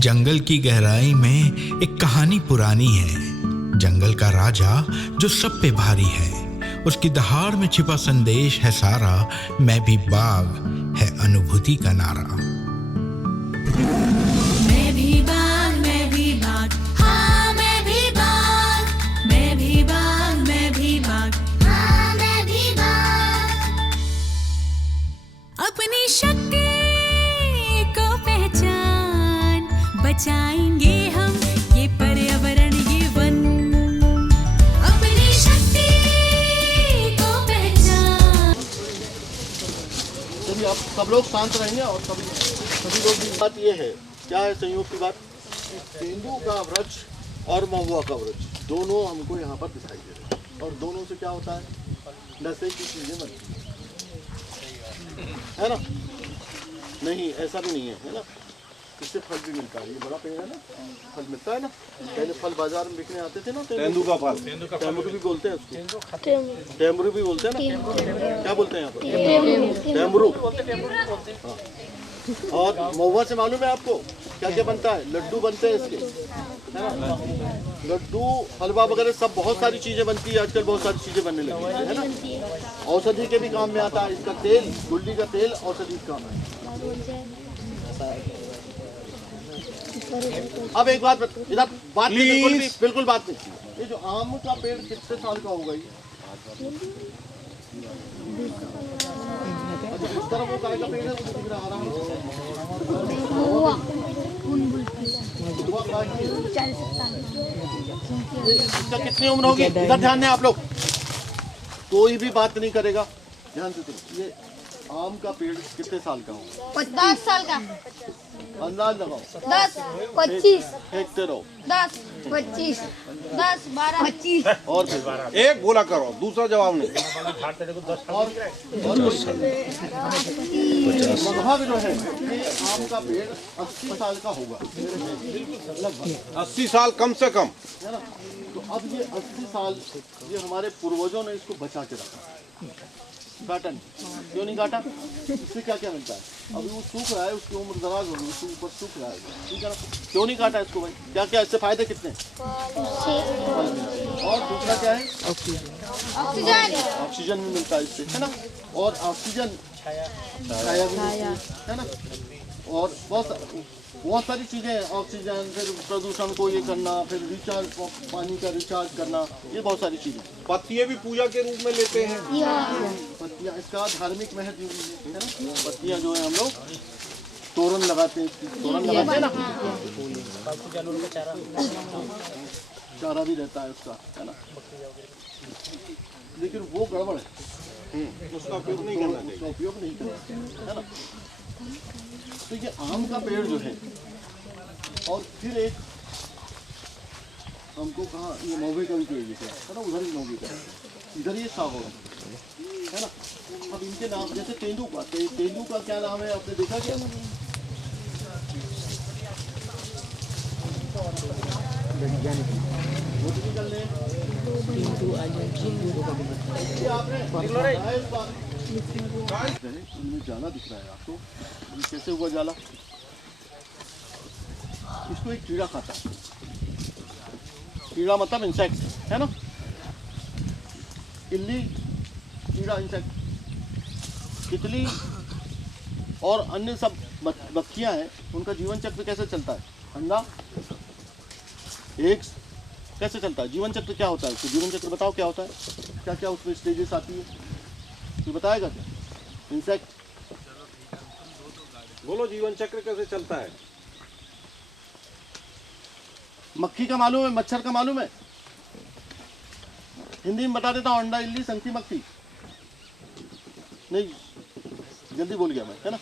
जंगल की गहराई में एक कहानी पुरानी है। जंगल का राजा जो सब पे भारी है, उसकी दहाड़ में छिपा संदेश है सारा। मैं भी बाघ है अनुभूति का नारा। मैं भी बाघ, मैं भी बाघ, हाँ मैं भी बाघ, मैं भी बाघ, मैं भी बाघ, हाँ मैं भी बाघ। अपनी शक्ति को पहचान, बचाएंगे हम ये पर्यावरण, ये वन। अपनी शक्ति को पहचान। चलिए आप सब लोग शांत रहेंगे और सभी लोग की बात ये है, क्या है संयोग की बात, तेंदू का वृक्ष और महुआ का वृक्ष दोनों हमको यहाँ पर दिखाई दे रहे हैं। और दोनों से क्या होता है, नशे की चीजें बनती है ना? नहीं, ऐसा भी नहीं है ना? इससे फल भी मिलता है। ये बड़ा पेड़ है ना, फल मिलता है ना। पहले फल बाजार में बिकने आते थे ना, तेंदू का फल, टेमरू भी बोलते हैं उसको, टेमरू भी बोलते हैं ना। क्या बोलते हैं यहाँ पर? टेमरू। हाँ। और महुआ से मालूम है आपको क्या क्या बनता है? लड्डू बनते हैं इसके, है ना? लड्डू, हलवा वगैरह सब बहुत सारी चीजें बनती है आजकल, बहुत सारी चीजें बनने लगी है ना। औषधि के भी काम में आता है इसका तेल, गुल्ली का तेल औषधि का काम है। अब एक बात इधर बात नहीं, बिल्कुल बात नहीं। ये जो आम का पेड़ कितने साल का होगा ये? इस तरफ वो काय का पेड़ है, वो दिख रहा आराम से। इसका कितनी उम्र होगी? इधर ध्यान दें आप लोग, कोई भी बात नहीं करेगा, ध्यान से सुनो। ये आम का पेड़ कितने साल का होगा? 10 साल का। अंदाज लगाओ। 10, 25, फेंकते रहो। 10, 25, 10, 12, 25 और फिर एक बोला करो, दूसरा जवाब नहीं। लगभग जो है ये आम का पेड़ 80 साल का होगा, लगभग 80 साल कम से कम, है ना। तो अब ये 80 साल ये हमारे पूर्वजों ने इसको बचा के रखा, काटा नहीं। क्यों नहीं काटा? इससे क्या क्या मिलता है? अभी वो सूख रहा है, उसकी उम्र दराज होगी, उसके ऊपर सूख रहा है, ठीक है ना। क्यों नहीं काटा इसको भाई? क्या क्या इससे फायदे कितने? और दूसरा क्या है? ऑक्सीजन। ऑक्सीजन भी मिलता है इससे, है ना। और ऑक्सीजन छाया भी मिलती है ना। और बहुत सारी चीज़ें, ऑक्सीजन, फिर प्रदूषण को ये करना, फिर रिचार्ज, पानी का रिचार्ज करना, ये बहुत सारी चीज़ें। पत्तियां भी पूजा के रूप में लेते हैं। पत्तियाँ, इसका धार्मिक महत्व है ना। पत्तियाँ जो है हम लोग तोरण लगाते हैं, तोरण लगाते हैं ना। चारा भी रहता है उसका, है ना। लेकिन वो गड़बड़ है, उसका उपयोग नहीं करना चाहिए। उसका उपयोग नहीं करना, है ना। तो ये आम का पेड़ जो है, और फिर एक हमको कहा ये महुए का भी पेड़ दिख रहा है ना, उधर भी महुए का, इधर ये सागौन है ना। अब इनके नाम जैसे तेंदू का, तेंदू का क्या नाम है आपने देखा क्या? वो तो निकल रहे हैं। ये आपने इनमें जाला दिख रहा है आपको, ये कैसे हुआ जाला? इसको एक कीड़ा खाता है। कीड़ा मतलब इंसेक्ट, है ना। इल्ली कीड़ा, इंसेक्ट, तितली और अन्य सब मक्खियां हैं, उनका जीवन चक्र कैसे चलता है? अंडा, एग्स, कैसे चलता है? जीवन चक्र क्या होता है? तो जीवन चक्र बताओ क्या होता है, क्या क्या उसमें स्टेजेस आती है, तो बताएगा क्या? इंसेक्ट, बोलो जीवन चक्र कैसे चलता है? मक्खी का मालूम है, मच्छर का मालूम है? हिंदी में बता देता हूँ, अंडा, इल्ली, संखी, मक्खी। नहीं, जल्दी बोल गया मैं, है ना।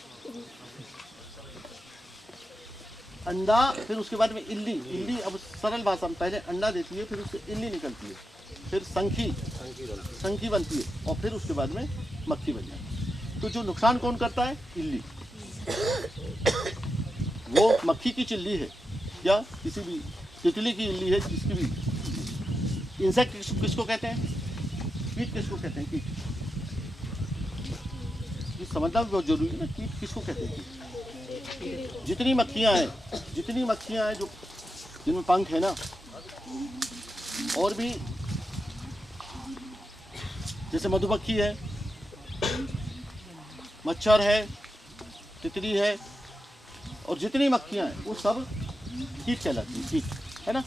अंडा, फिर उसके बाद में इल्ली, इल्ली अब सरल भाषा में पहले अंडा देती है, फिर उससे इल्ली निकलती है, फिर संखी बनती है, और फिर उसके बाद में मक्खी बन जाती है। तो जो नुकसान कौन करता है? इल्ली। वो मक्खी की चिल्ली है या किसी भी तितली की इल्ली है, किसकी भी। इंसेक्ट किसको कहते हैं? कीट किसको कहते हैं? कीट, ये समझना भी बहुत जरूरी है ना, कीट किसको कहते हैं? जितनी मक्खियाँ हैं जो जिनमें पंख है ना, और भी जैसे मधुमक्खी है, मच्छर है, तितली है, और जितनी मक्खियाँ हैं वो सब कीट कहलाती हैं, कीट, है ना।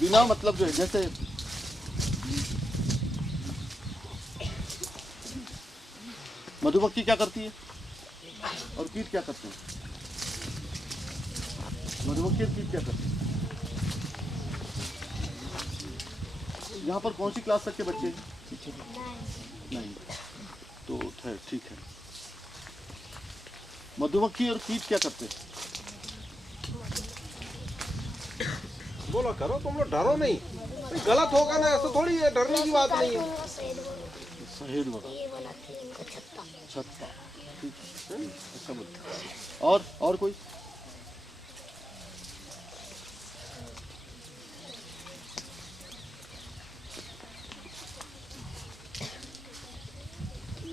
बिना मतलब जो है, जैसे मधुमक्खी क्या करती है और कीट क्या करते हैं? मधुमक्खी और कीट क्या करते हैं? यहाँ पर कौन सी क्लास तक के बच्चे हैं? नहीं, तो ठीक है। मधुमक्खी और कीट क्या करते हैं? बोला करो, तुम लोग डरो नहीं, गलत होगा ना, ऐसा थोड़ी है, डरने की बात नहीं है। शहद वगैरह, छत्ता, ठीक है, अच्छा बोलते। और कोई?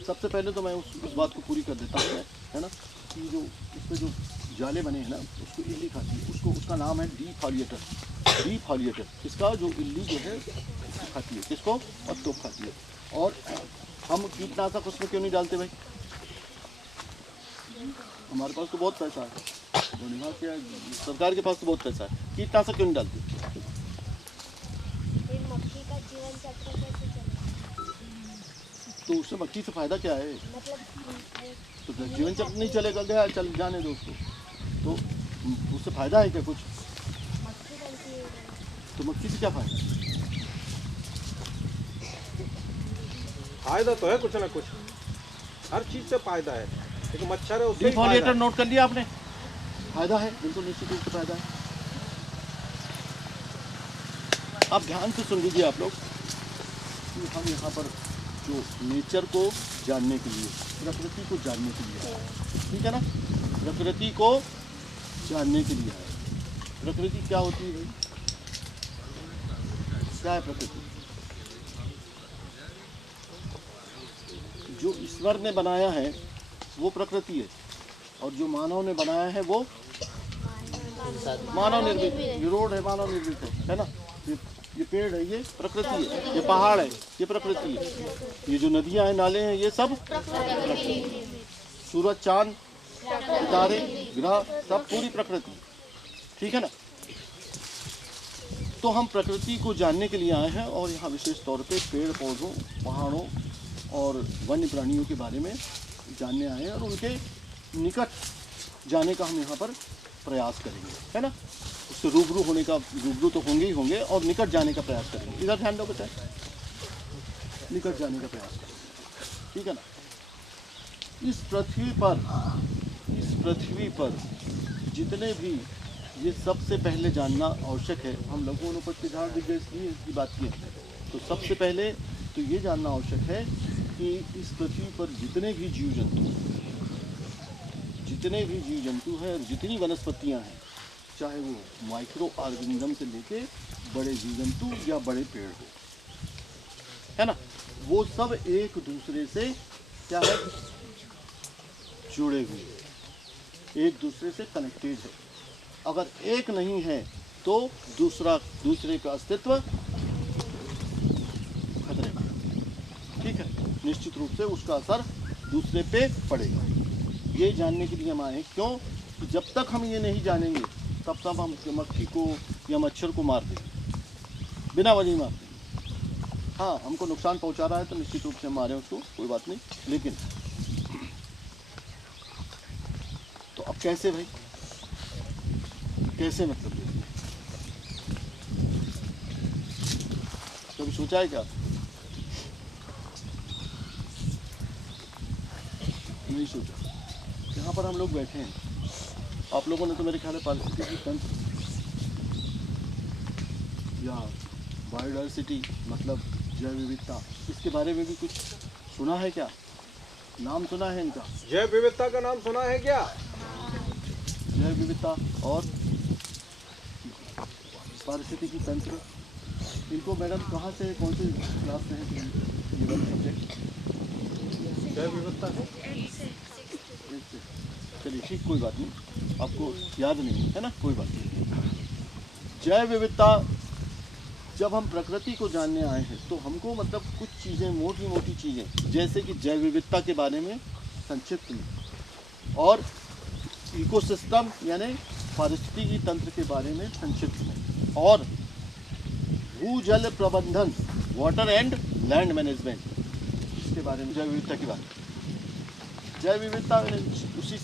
सबसे पहले तो मैं उस बात को पूरी कर देता हूँ, है ना, कि जो इसमें जो जाले बने हैं ना, उसको इल्ली खाती है। उसका नाम है डीफॉलिएटर। इसका जो इल्ली जो है खाती है, किसको? पत्तों को खाती है। और हम कीटनाशक उसमें क्यों नहीं डालते भाई? हमारे पास तो बहुत पैसा है, सरकार के पास तो बहुत पैसा है, कीटनाशक क्यों नहीं डालते? मक्खी का जीवन चक्र कैसे चलेगा? तो उससे मक्खी से फायदा क्या है? तो जीवन चक्र नहीं चलेगा, गया, चल जाने दो उसको। तो उससे फायदा है क्या कुछ? तो मक्खी से क्या फायदा? फायदा तो है कुछ ना कुछ, हर चीज से फायदा है, लेकिन मच्छर है उससे डिफॉलिएटर नोट कर लिया आपने? फायदा है, बिल्कुल निश्चित रूप से फायदा है। आप ध्यान से सुन लीजिए आप लोग, कि हम यहाँ पर जो नेचर को जानने के लिए, प्रकृति को जानने के लिए, ठीक है ना, प्रकृति को जानने के लिए है। प्रकृति क्या होती है भाई? क्या है प्रकृति? जो ईश्वर ने बनाया है वो प्रकृति है, और जो मानव ने बनाया है वो मानव निर्मित। ये रोड है मानव निर्मित है ना, ये पेड़ है ये प्रकृति है, ये पहाड़ है ये प्रकृति है, ये जो नदियां हैं, नाले हैं, ये सब प्रकृति। सूरज, चांद, सितारे, ग्रह, सब पूरी प्रकृति, ठीक है ना। तो हम प्रकृति को जानने के लिए आए हैं, और यहाँ विशेष तौर पे पेड़ पौधों, पहाड़ों और वन्य प्राणियों के बारे में जानने आए हैं, और उनके निकट जाने का हम यहाँ पर प्रयास करेंगे, है ना। उससे रूबरू होने का, रूबरू तो होंगे ही होंगे, और निकट जाने का प्रयास करेंगे। इधर ध्यान दो बच्चा, निकट जाने का प्रयास करेंगे, ठीक है ना। इस पृथ्वी पर जितने भी, ये सबसे पहले जानना आवश्यक है। हम लघु अनुपस्थित झाड़ दिग्गज इसलिए इसकी बात की है, तो सबसे पहले तो ये जानना आवश्यक है कि इस पृथ्वी पर जितने भी जीव जंतु हैं और जितनी वनस्पतियां हैं, चाहे वो माइक्रो ऑर्गेनिज्म से लेके बड़े जीव जंतु या बड़े पेड़ हो, है ना, वो सब एक दूसरे से क्या है? जुड़े हुए, एक दूसरे से कनेक्टेड है। अगर एक नहीं है तो दूसरे का अस्तित्व खतरे में, ठीक है, निश्चित रूप से उसका असर दूसरे पे पड़ेगा। ये जानने के लिए हम आए। क्यों? जब तक हम ये नहीं जानेंगे तब तक हम मक्खी को या मच्छर को मार देंगे, बिना वजह मार देंगे। हाँ, हमको नुकसान पहुंचा रहा है तो निश्चित रूप से हम मारें उसको, कोई बात नहीं, लेकिन तो अब कैसे भाई, कैसे मतलब कभी सोचा है क्या? नहीं सोचा। यहाँ पर हम लोग बैठे हैं, आप लोगों ने तो मेरे ख्याल में पारिस्थितिकी तंत्र या बायोडाइवर्सिटी मतलब जैव विविधता, इसके बारे में भी कुछ सुना है क्या? नाम सुना है इनका? जैव विविधता का नाम सुना है क्या? जैव विविधता और पारिस्थितिकी तंत्र, इनको मैडम कहाँ से, कौन सी क्लास में है ये वाला सब्जेक्ट? जैव विविधता है। चलिए चलिए ठीक, कोई बात नहीं, आपको याद नहीं है ना, कोई बात नहीं। जैव विविधता, जब हम प्रकृति को जानने आए हैं तो हमको मतलब कुछ चीज़ें, मोटी मोटी चीज़ें, जैसे कि जैव विविधता के बारे में संक्षिप्त में, और इकोसिस्टम यानी पारिस्थितिकी तंत्र के बारे में संक्षिप्त में, और भूजल प्रबंधन, वाटर एंड लैंड मैनेजमेंट, इसके बारे में, जैव विविधता के बारे में। जैव विविधता उसी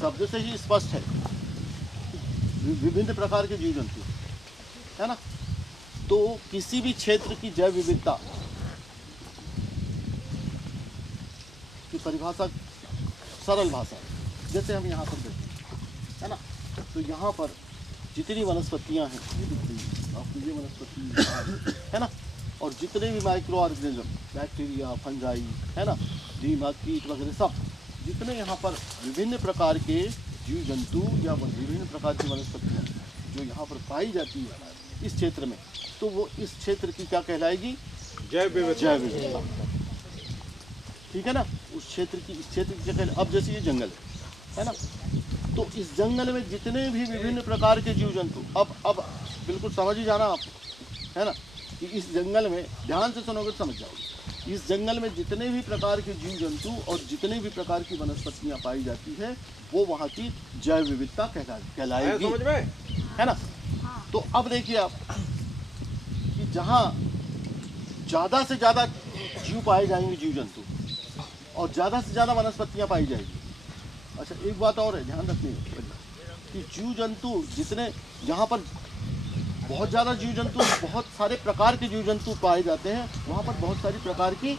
शब्द से ही स्पष्ट है, विभिन्न प्रकार के जीव जंतु, है ना। तो किसी भी क्षेत्र की जैव विविधता की परिभाषा सरल भाषा, जैसे हम यहाँ पर देखते हैं, है ना। तो यहाँ पर जितनी वनस्पतियाँ हैं ये दिख रही है आपको, ये वनस्पति है ना, और जितने भी माइक्रो ऑर्गेनिज्म, बैक्टीरिया, फंजाई, है ना, दीमक, कीट वगैरह, सब जितने यहाँ पर विभिन्न प्रकार के जीव जंतु या विभिन्न प्रकार की वनस्पतियाँ जो यहाँ पर पाई जाती है इस क्षेत्र में, तो वो इस क्षेत्र की क्या कहलाएगी? जैव विविधता। जैव विविधता, ठीक है ना। उस क्षेत्र की, इस क्षेत्र की क्या कहलाएगी? अब जैसे ये जंगल है ना, तो इस जंगल में जितने भी विभिन्न प्रकार के जीव जंतु, अब बिल्कुल समझ ही जाना आप, है ना, कि इस जंगल में, ध्यान से सुनोगे तो समझ जाओगे, इस जंगल में जितने भी प्रकार के जीव जंतु और जितने भी प्रकार की वनस्पतियाँ पाई जाती है वो वहाँ की जैव विविधता कहलाएगी, समझ में, है ना। तो अब देखिए आप कि जहाँ ज़्यादा से ज़्यादा जीव पाए जाएंगे, जीव जंतु, और ज़्यादा से ज़्यादा वनस्पतियाँ पाई जाएगी। अच्छा, एक बात और है, ध्यान रखनी है कि जीव जंतु जितने, जहाँ पर बहुत ज़्यादा जीव जंतु, बहुत सारे प्रकार के जीव जंतु पाए जाते हैं, वहाँ पर बहुत सारी प्रकार की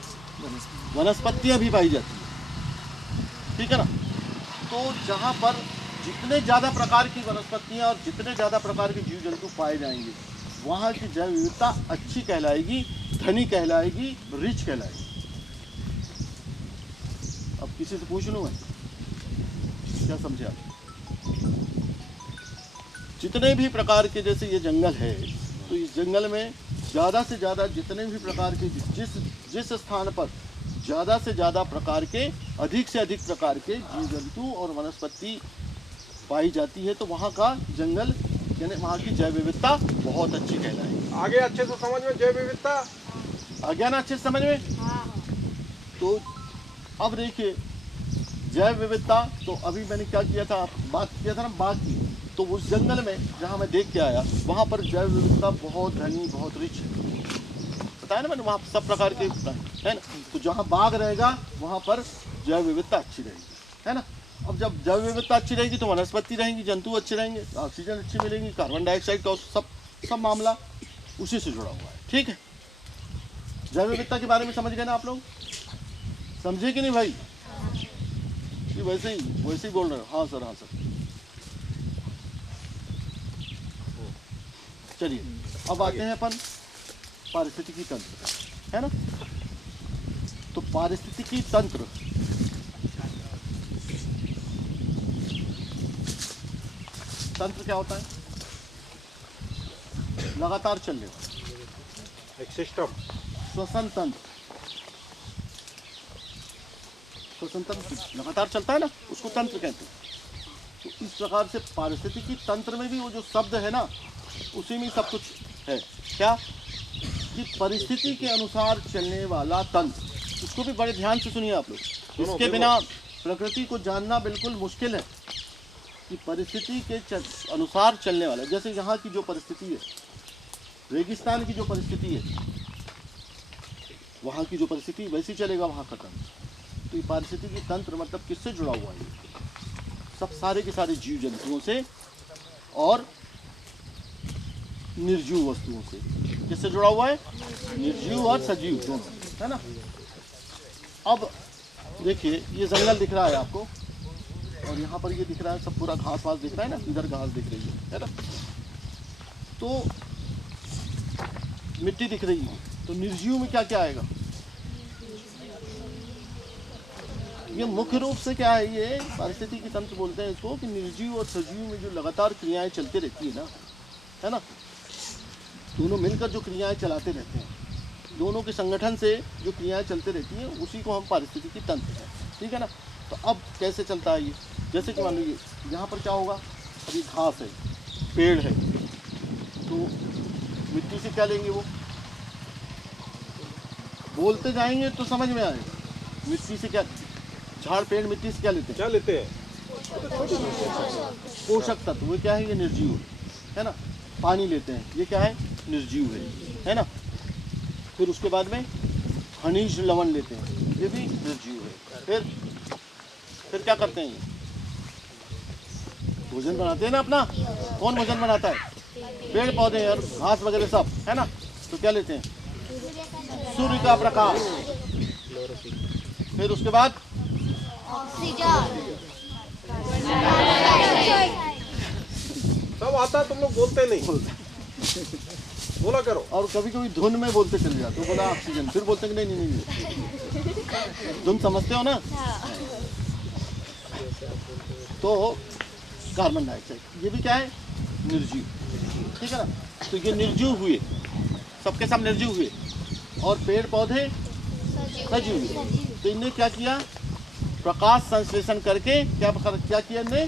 वनस्पतियाँ भी पाई जाती हैं, ठीक है ना। तो जहाँ पर जितने ज़्यादा प्रकार की वनस्पतियाँ और जितने ज़्यादा प्रकार के जीव जंतु पाए जाएंगे, वहाँ की जैव विविधता अच्छी कहलाएगी, धनी कहलाएगी, रिच कहलाएगी। अब किसी से पूछ लूँ मैं, क्या समझे आप? जितने भी प्रकार के, जैसे ये जंगल है, तो इस जंगल में ज़्यादा से ज़्यादा जितने भी प्रकार के, जिस स्थान पर ज़्यादा से ज़्यादा प्रकार के, अधिक से अधिक प्रकार के जीव जंतु और वनस्पति पाई जाती है, तो वहाँ का जंगल यानी वहाँ की जैव विविधता बहुत अच्छी कहलाएगी। आगे अच्छे से समझ में जैव विविधता आ गया ना अच्छे से समझ में? तो अब देखिए जैव विविधता, तो अभी मैंने क्या किया था, बात किया था ना बाघ की, तो उस जंगल में जहाँ मैं देख के आया, वहाँ पर जैव विविधता बहुत घनी, बहुत रिच है, बताया ना मैंने, वहाँ सब प्रकार के है ना। तो जहाँ बाघ रहेगा वहाँ पर जैव विविधता अच्छी रहेगी, है ना। अब जब जैव विविधता अच्छी रहेगी तो वनस्पति रहेंगी, जंतु अच्छे रहेंगे, ऑक्सीजन अच्छी मिलेगी, कार्बन डाइऑक्साइड का सब मामला उसी से जुड़ा हुआ है, ठीक है। जैव विविधता के बारे में समझ गए ना आप लोग? समझे कि नहीं भाई? कि वैसे ही बोल रहे हो? हाँ सर, हाँ सर। चलिए अब आते हैं अपन पारिस्थितिकी तंत्र, है ना। तो पारिस्थितिकी तंत्र क्या होता है? लगातार चलने वाला एक सिस्टम, श्वसन तंत्र। श्वसन तंत्र लगातार चलता है ना, उसको तंत्र कहते हैं। तो इस प्रकार से पारिस्थितिकी तंत्र में भी वो जो शब्द है ना, उसी में सब कुछ है। क्या? कि परिस्थिति के अनुसार चलने वाला तंत्र। उसको भी बड़े ध्यान से सुनिए आप लोग, इसके बिना प्रकृति को जानना बिल्कुल मुश्किल है। कि परिस्थिति के अनुसार चलने वाला, जैसे यहाँ की जो परिस्थिति है, रेगिस्तान की जो परिस्थिति है, वहाँ की जो परिस्थिति वैसी चलेगा वहाँ का तंत्र। तो ये पारिस्थितिकी तंत्र मतलब किससे जुड़ा हुआ है? सब सारे के सारे जीव जंतुओं से और निर्जीव वस्तुओं से। किससे जुड़ा हुआ है? निर्जीव और सजीव दोनों, है ना। अब देखिए ये जंगल दिख रहा है आपको, और यहाँ पर ये दिख रहा है सब पूरा घास वास दिख रहा है ना, इधर घास दिख रही है ना। तो मिट्टी दिख रही है, तो निर्जीव में क्या क्या आएगा? ये मुख्य रूप से क्या है, ये पारिस्थितिकी तंत्र बोलते हैं इसको, कि निर्जीव और सजीव में जो लगातार क्रियाएं चलती रहती है ना, है ना, दोनों मिलकर जो क्रियाएं चलाते रहते हैं, दोनों के संगठन से जो क्रियाएं चलती रहती हैं, उसी को हम पारिस्थितिकी तंत्र हैं, ठीक है ना। तो अब कैसे चलता है ये? जैसे कि मान लीजिए यहाँ पर क्या होगा, अभी घास है, पेड़ है, तो मिट्टी से क्या लेंगे, वो बोलते जाएंगे तो समझ में आएगा। मिट्टी से क्या, झाड़ पेड़ मिट्टी से क्या लेते हैं, क्या लेते हैं? पोषक तत्व, वो क्या है, ये निर्जीव है ना। पानी लेते हैं, ये क्या है, निर्जीव है ना। फिर उसके बाद में खनिज लवण लेते हैं, ये भी निर्जीव है। फिर क्या करते हैं, ये भोजन बनाते हैं ना अपना। कौन भोजन बनाता है, पेड़ पौधे और घास वगैरह सब, है ना। तो क्या लेते हैं, सूर्य का प्रकाश। फिर उसके बाद सब आता, तुम लोग बोलते नहीं, बोला करो। और कभी कभी धुन में बोलते चले जाते, तो बोला ऑक्सीजन, फिर बोलते कि नहीं नहीं नहीं, धुन समझते हो ना। तो कार्बन डाइऑक्साइड, ये भी क्या है, निर्जीव, ठीक है ना। तो ये निर्जीव हुए, सबके सब निर्जीव हुए, और पेड़ पौधे सजीव हुए। तो इनने क्या किया, प्रकाश संश्लेषण करके क्या किया इनने,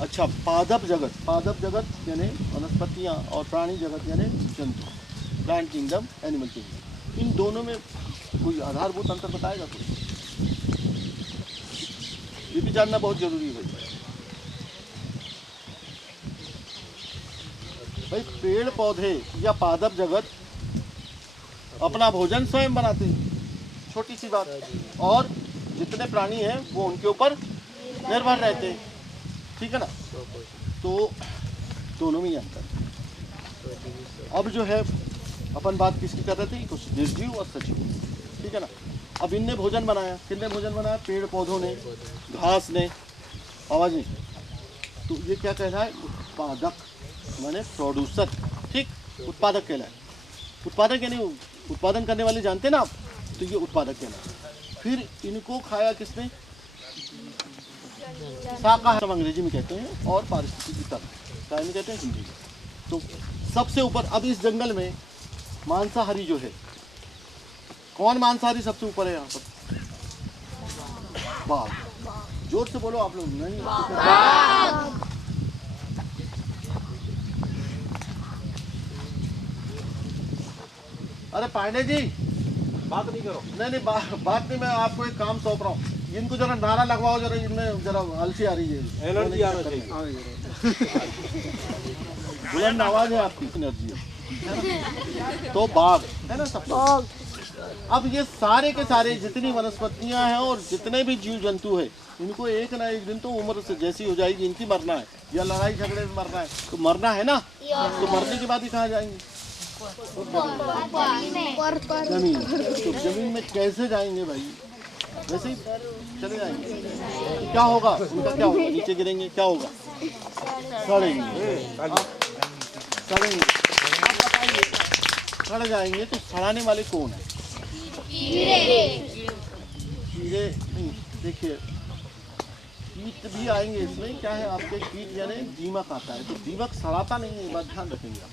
अच्छा, पादप जगत यानी वनस्पतियाँ, और प्राणी जगत यानी जंतु, प्लांट किंगडम, एनिमल किंगडम। इन दोनों में कोई आधारभूत अंतर बताएगा कोई, ये भी जानना बहुत जरूरी है भाई। पेड़ पौधे या पादप जगत अपना भोजन स्वयं बनाते हैं, छोटी सी बात, और जितने प्राणी हैं वो उनके ऊपर निर्भर रहते हैं, ठीक है ना। तो दोनों में ही अंतर। अब जो है अपन बात किसकी कर रहे थे, कुछ निर्जीव और सजीव, ठीक है ना। अब इनने भोजन बनाया, किसने भोजन बनाया, पेड़ पौधों ने, घास ने, आवाज ने। तो ये क्या कहलाए, उत्पादक, माने प्रोड्यूसर, ठीक, उत्पादक कहलाए। उत्पादक यानी उत्पादन करने वाले, जानते ना आप, तो ये उत्पादक कहलाए। फिर इनको खाया किसने, शाकाहार अंग्रेजी में कहते हैं, और पारिस्थितिकी तंत्र में कहते हैं हिंदी में। तो सबसे ऊपर, अब इस जंगल में मांसाहारी जो है, कौन मांसाहारी सबसे ऊपर है यहाँ पर, बाघ। जोर से बोलो आप लोग, नहीं अरे पांडे जी बात नहीं करो। नहीं बात नहीं, मैं आपको एक काम सौंप रहा हूँ, इनको जरा नारा लगवाओ, जरा इनमें जरा अलसी आ रही है, एनर्जी आना चाहिए, बुलंद आवाज है आपकी, एनर्जी है। तो बाघ है ना सब। अब ये सारे के सारे जितनी वनस्पतियां हैं और जितने भी जीव जंतु है, इनको एक ना एक दिन तो उम्र से जैसी हो जाएगी, इनकी मरना है, या लड़ाई झगड़े में मरना है, तो मरना है ना। तो मरने के बाद ही कहाँ जाएंगे, जमीन। तो जमीन में कैसे जाएंगे भाई, वैसे ही चले जाएंगे। क्या होगा उनका, क्या होगा, नीचे गिरेंगे, क्या होगा, सड़ेंगे, सड़ेंगे। सड़ जाएंगे, तो सड़ाने वाले कौन है, कीड़े नहीं। देखिए कीट भी आएंगे इसमें, क्या है आपके, कीट यानी दीमक आता है। तो दीमक सड़ाता नहीं है, ये बात ध्यान रखेंगे आप।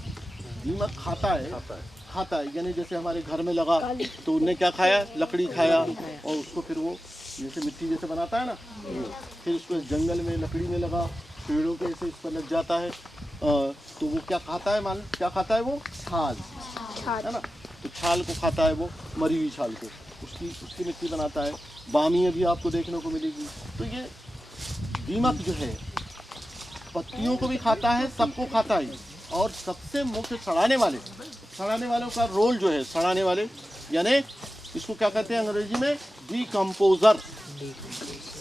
दीमक खाता है, यानी जैसे हमारे घर में लगा, तो उनने क्या खाया, लकड़ी खाया, और उसको फिर वो जैसे मिट्टी जैसे बनाता है ना, फिर उसको इस जंगल में लकड़ी में लगा, पेड़ों के ऐसे इस पर लग जाता है, तो वो क्या खाता है, मान क्या खाता है, वो छाल है ना। तो छाल को खाता है, वो मरी हुई छाल को, उसकी मिट्टी बनाता है। बामी अभी आपको देखने को मिलेगी। तो ये दीमक जो है पत्तियों को भी खाता है, सबको खाता है, और सबसे मुख्य सड़ाने वालों का रोल जो है, सड़ाने वाले यानी इसको क्या कहते हैं अंग्रेजी में, डिकम्पोजर,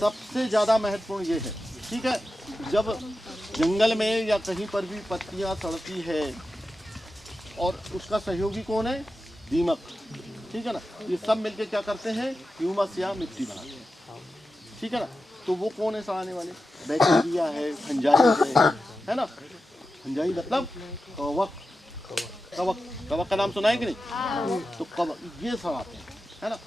सबसे ज़्यादा महत्वपूर्ण ये है, ठीक है। जब जंगल में या कहीं पर भी पत्तियां सड़ती है, और उसका सहयोगी कौन है, दीमक, ठीक है ना। ये सब मिलके क्या करते हैं, ह्यूमस या मिट्टी बनाते हैं, ठीक है ना। तो वो कौन है सड़ाने वाले, बैक्टीरिया है, फंजाई है ना। फंजाई मतलब कवक का नाम सुना है कि नहीं, तो कवक ये सड़ाते हैं, है ना।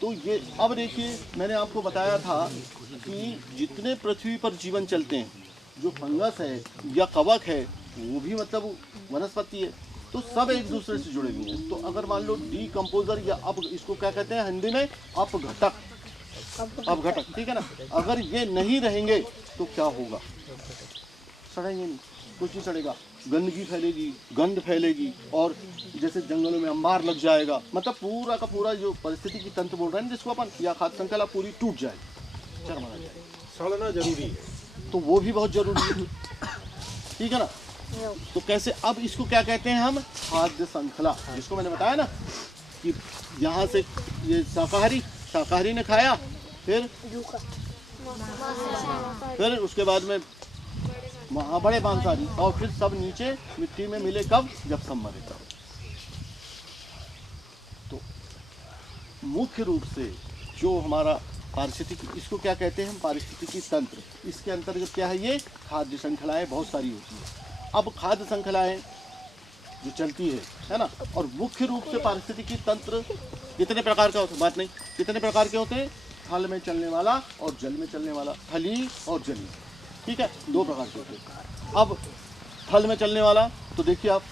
तो ये अब देखिए, मैंने आपको बताया था कि जितने पृथ्वी पर जीवन चलते हैं, जो फंगस है या कवक है, वो भी मतलब वनस्पति है, तो सब एक दूसरे से जुड़े हुए हैं। तो अगर मान लो डिकम्पोजर या इसको क्या कहते हैं हिंदी में, अपघटक, अपघटक, ठीक है ना। अगर ये नहीं रहेंगे तो क्या होगा, सड़ेंगे नहीं, कुछ नहीं सड़ेगा, गंदगी फैलेगी, गंध फैलेगी, और जैसे जंगलों में अंबार लग जाएगा, मतलब पूरा का पूरा जो परिस्थिति की तंत्र बोल रहे हैं जिसको अपन, या खाद्य श्रृंखला पूरी टूट जाएगी, चरमरा जाएगी। सड़ना जरूरी है, तो वो भी बहुत जरूरी है, ठीक है ना। तो कैसे, अब इसको क्या कहते हैं हम, खाद्य श्रृंखला, जिसको मैंने बताया ना कि यहाँ से ये शाकाहारी ने खाया, फिर उसके बाद में बड़े मांसाहारी, और फिर सब नीचे मिट्टी में मिले कब, जब सब मरे तब। तो मुख्य रूप से जो हमारा पारिस्थितिकी, इसको क्या कहते हैं हम, पारिस्थितिकी तंत्र, इसके अंतर्गत क्या है, ये खाद्य श्रृंखलाएं बहुत सारी होती है। अब खाद्य श्रृंखलाएं जो चलती है ना, और मुख्य रूप से पारिस्थितिकी तंत्र कितने प्रकार का होता है, बात नहीं, कितने प्रकार के होते हैं, थल में चलने वाला और जल में चलने वाला, थली और जली, ठीक है, दो प्रकार के होते हैं। अब थल में चलने वाला तो देखिए आप,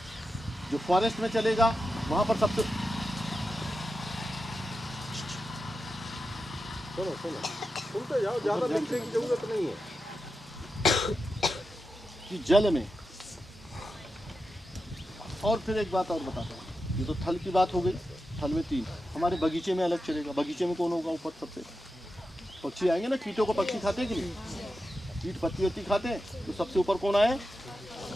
जो फॉरेस्ट में चलेगा वहाँ पर सबसे, सुनते जाओ, ज़्यादा लिखने की जरूरत नहीं है, कि जल में, और फिर एक बात और बताता हूँ, ये तो थल की बात हो गई, थल में 3, हमारे बगीचे में अलग चलेगा, बगीचे में कौन होगा ऊपर सबसे, पक्षी आएंगे ना, कीटों को पक्षी खाते हैं कि नहीं, कीट पत्ती वत्ती खाते हैं, तो सबसे ऊपर कौन आए,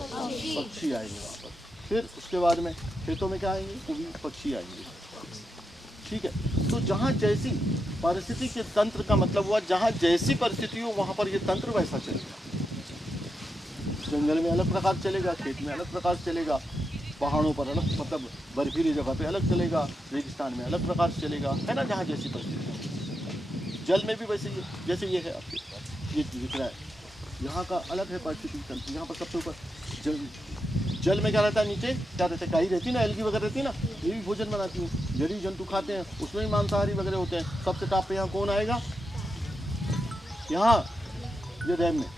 पक्षी आएंगे वहाँ पर। फिर उसके बाद में खेतों में क्या आएंगे, वो भी पक्षी आएंगे, ठीक है। तो जहाँ जैसी परिस्थिति के तंत्र का मतलब हुआ, जहाँ जैसी परिस्थिति हो वहाँ पर ये तंत्र वैसा चलेगा, जंगल में अलग प्रकार चलेगा, खेत में अलग प्रकार चलेगा, पहाड़ों पर अलग, मतलब बर्फीली जगह पे अलग चलेगा, रेगिस्तान में अलग प्रकार से चलेगा, है ना, जहाँ जैसी परिस्थिति। जल में भी वैसे ही है, जैसे ये है आपके, ये दिख रहा है, यहाँ का अलग है परिस्थिति तंत्र, यहाँ पर सबसे ऊपर जल में क्या रहता है, नीचे क्या रहता है, काई रहती है ना, एल्गी वगैरह रहती है ना, ये भी भोजन बनाती है, जलीय जंतु खाते हैं, उसमें भी मांसाहारी वगैरह होते हैं। सबसे टॉप पे यहाँ कौन आएगा, यहाँ ये डैम में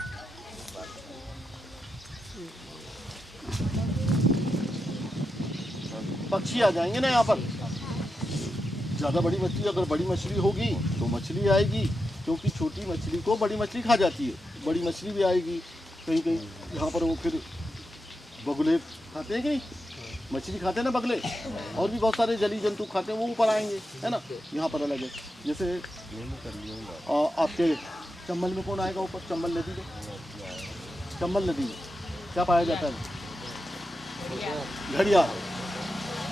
पक्षी आ जाएंगे ना, यहाँ पर ज़्यादा बड़ी मछली, अगर बड़ी मछली होगी तो मछली आएगी, क्योंकि छोटी मछली को बड़ी मछली खा जाती है, बड़ी मछली भी आएगी कहीं कहीं, यहाँ पर वो फिर बगुले खाते हैं कि नहीं, मछली खाते हैं ना बगले, और भी बहुत सारे जलीय जंतु खाते हैं, वो ऊपर आएंगे, है ना, यहाँ पर अलग है। जैसे आपके चंबल में कौन आएगा ऊपर, चंबल नदी में, चंबल नदी में क्या पाया जाता है, घड़ियाल,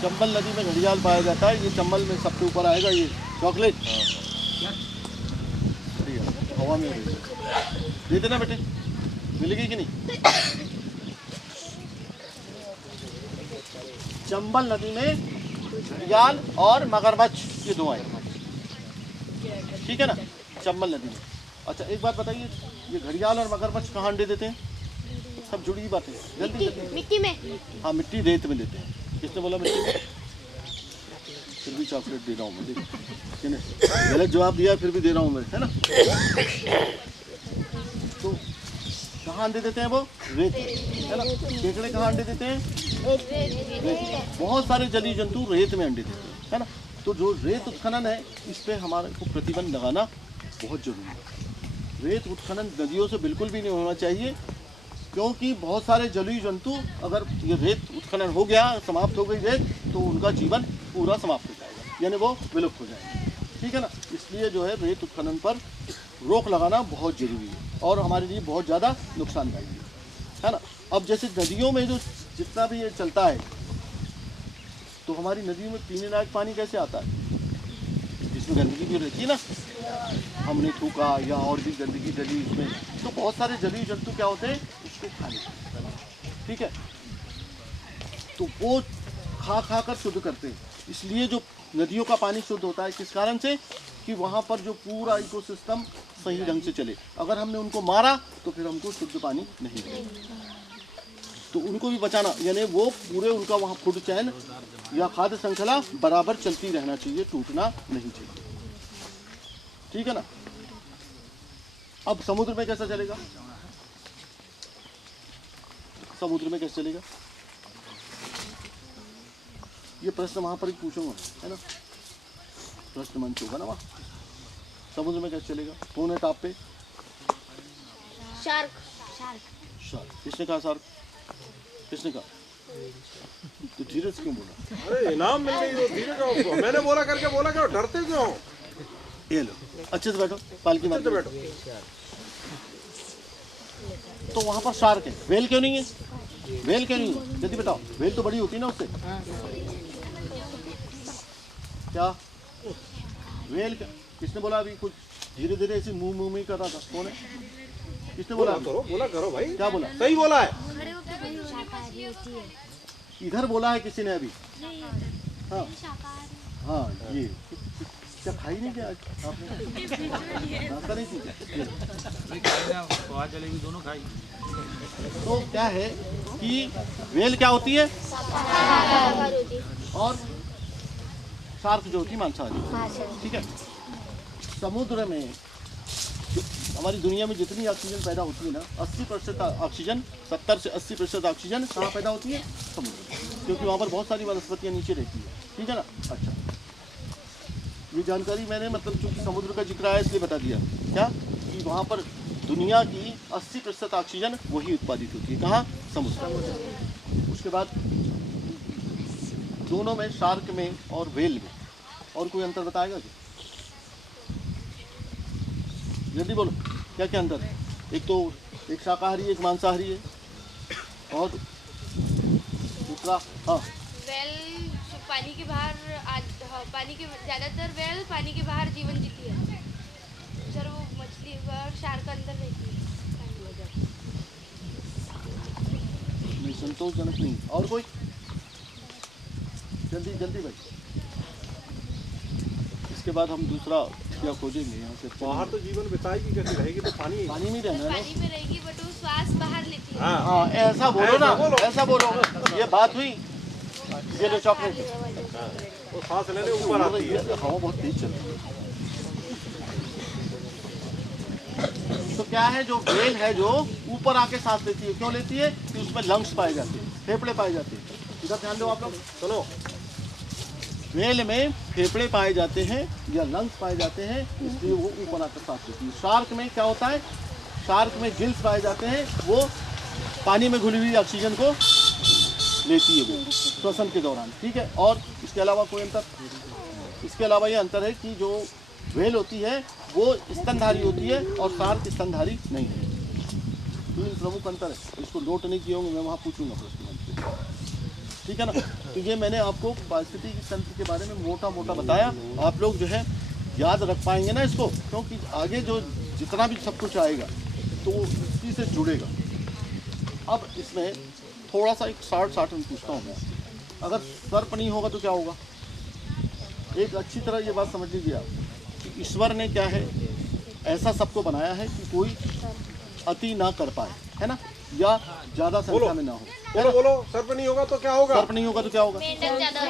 चंबल नदी में घड़ियाल पाया जाता है, ये चंबल में सबसे ऊपर आएगा, ये चॉकलेट हवा में दे देना बेटे, मिलेगी कि नहीं। चंबल नदी में घड़ियाल और मगरमच्छ, ये दो आए, ठीक है ना, चंबल नदी में। अच्छा एक बात बताइए, ये घड़ियाल और मगरमच्छ कहाँ अंडे देते हैं, सब जुड़ी बातें, जल्दी जल्दी, मिट्टी में, हाँ मिट्टी रेत में देते हैं, किसने बोला मिट्टी में, फिर भी चॉकलेट दे रहा हूँ मैं, देखिए गलत जवाब दिया फिर भी दे रहा हूँ मैं, है ना। तो कहाँ अंडे देते हैं वो, रेत, है ना। केकड़े कहाँ अंडे देते हैं, रेत। बहुत सारे जलीय जंतु रेत में अंडे देते हैं, है ना। तो जो रेत उत्खनन है, इस पर हमारे को प्रतिबंध लगाना बहुत जरूरी है। रेत उत्खनन नदियों से बिल्कुल भी नहीं होना चाहिए, क्योंकि बहुत सारे जलीय जंतु, अगर ये रेत उत्खनन हो गया, समाप्त हो गई रेत, तो उनका जीवन पूरा समाप्त हो जाएगा, यानी वो विलुप्त हो जाएंगे, ठीक है ना। इसलिए जो है रेत उत्खनन पर रोक लगाना बहुत ज़रूरी है, और हमारे लिए बहुत ज़्यादा नुकसानदायक है ना। अब जैसे नदियों में जो जितना भी ये चलता है, तो हमारी नदियों में पीने लायक पानी कैसे आता है, इसमें गंदगी भी रहती है ना, हमने थूका या और भी गंदगी डली इसमें, तो बहुत सारे जलीय जंतु क्या होते हैं, उसको खा लेते हैं, ठीक है। तो वो खा खा कर शुद्ध करते हैं। इसलिए जो नदियों का पानी शुद्ध होता है, किस कारण से, कि वहाँ पर जो पूरा इकोसिस्टम सही ढंग से चले। अगर हमने उनको मारा तो फिर हमको शुद्ध पानी नहीं मिलेगा। तो उनको भी बचाना, यानी वो पूरे उनका वहाँ फूड चैन या खाद्य श्रृंखला बराबर चलती रहना चाहिए, टूटना नहीं चाहिए, ठीक है ना। अब समुद्र में कैसा चलेगा, समुद्र में कैसे चलेगा, ये प्रश्न वहाँ पर ही पूछूंगा, है ना, प्रश्न मंच होगा ना वहाँ, समुद्र में कैसे चलेगा? कौन है टॉप पे? Shark shark shark. किसने कहा शार्क? किसने कहा? तो धीरे से क्यों बोला? अरे इनाम मिल गई तो धीरे जाओ उसको। मैंने बोला करके बोला क्यों? डरते क्यों? ये लो, अच्छे से बैठो, पालकी मार के बैठो। तो वहाँ पर शार्क है, वेल क्यों नहीं है? वेल क्यों नहीं है? जल्दी बताओ। वेल तो बड़ी होती है ना उससे। क्या वेल क्या? किसने बोला? अभी कुछ धीरे धीरे ऐसे मुंह में ही कर रहा था। कौन है? किसने बोला? बोला करो भाई। क्या बोला? सही बोला है। इधर बोला है किसी ने अभी? हाँ हाँ, ये क्या खाई नहीं क्या आज आपने? नाश्ता नहीं की क्या? दोनों खाई। तो क्या है कि वेल क्या होती है? और शार्क जो होती है मांसाहारी। ठीक है। समुद्र में हमारी दुनिया में जितनी ऑक्सीजन पैदा होती है ना, 80% ऑक्सीजन, 70 से 80% ऑक्सीजन कहाँ पैदा होती है? समुद्र में, क्योंकि वहाँ पर बहुत सारी वनस्पतियाँ नीचे रहती है। ठीक है ना? अच्छा, ये जानकारी मैंने मतलब चूँकि समुद्र का जिक्र आया इसलिए बता दिया। क्या कि वहाँ पर दुनिया की 80% ऑक्सीजन वही उत्पादित होती है। कहाँ? समुद्र। उसके बाद दोनों में, शार्क में और वेल में और कोई अंतर बताएगा क्या? जल्दी बोलो, क्या क्या अंतर है? एक तो एक शाकाहारी, एक मांसाहारी है, और दूसरा हाँ वेल पानी के बाहर पानी के ज़्यादातर वेल पानी के बाहर जीवन जीती है सर। वो मछली और शार्क अंदर रहती है। नहीं, संतोषजनक नहीं। और कोई? जल्दी जल्दी भाई। इसके बाद हम दूसरा क्या खोजेंगे यहाँ से? बाहर तो जीवन बिताएगी, कैसे रहेगी? तो पानी पानी में रहना है ना? पानी में रहेगी बट वो श्वास बाहर लेती है। हाँ, ऐसा बोलो ना, ऐसा बोलो। ये बात हुई। ये लो चॉकलेट। वो सांस लेने ऊपर आती है। हवा बहुत तेज चल रही है। तो क्या है, जो वेल है जो ऊपर आके सांस लेती है। क्यों लेती है? कि उसमें लंग्स पाए जाते हैं, फेफड़े पाए जाते हैं। इधर ध्यान दो आप लोग, सुनो। वेल में फेफड़े पाए जाते हैं या लंग्स पाए जाते हैं, इसलिए वो ऊपर आकर सांस लेती है। शार्क में क्या होता है? शार्क में गिल्स पाए जाते हैं, वो पानी में घुली हुई ऑक्सीजन को लेती है वो श्वसन के दौरान। ठीक है। और इसके अलावा कोई अंतर? इसके अलावा ये अंतर है कि जो वेल होती है वो स्तनधारी होती है और शार्क स्तनधारी नहीं है। तीन प्रमुख अंतर है। इसको नोट नहीं किए होंगे, मैं वहाँ पूछूंगा प्रश्न। ठीक है ना? तो ये मैंने आपको पारिस्थितिकी तंत्र के बारे में मोटा मोटा बताया। आप लोग जो है याद रख पाएंगे ना इसको, क्योंकि आगे जो जितना भी सब कुछ आएगा तो वो इसी से जुड़ेगा। अब इसमें थोड़ा सा एक शार्ट में पूछता हूँ मैं। अगर सर्प नहीं होगा तो क्या होगा? एक अच्छी तरह ये बात समझ लीजिए आप कि ईश्वर ने क्या है, ऐसा सबको बनाया है कि कोई अति ना कर पाए, है ना, या ज़्यादा संख्या में ना हो। बोलो सर्प नहीं होगा तो क्या होगा? सर्प नहीं होगा तो क्या होगा? ज़्यादा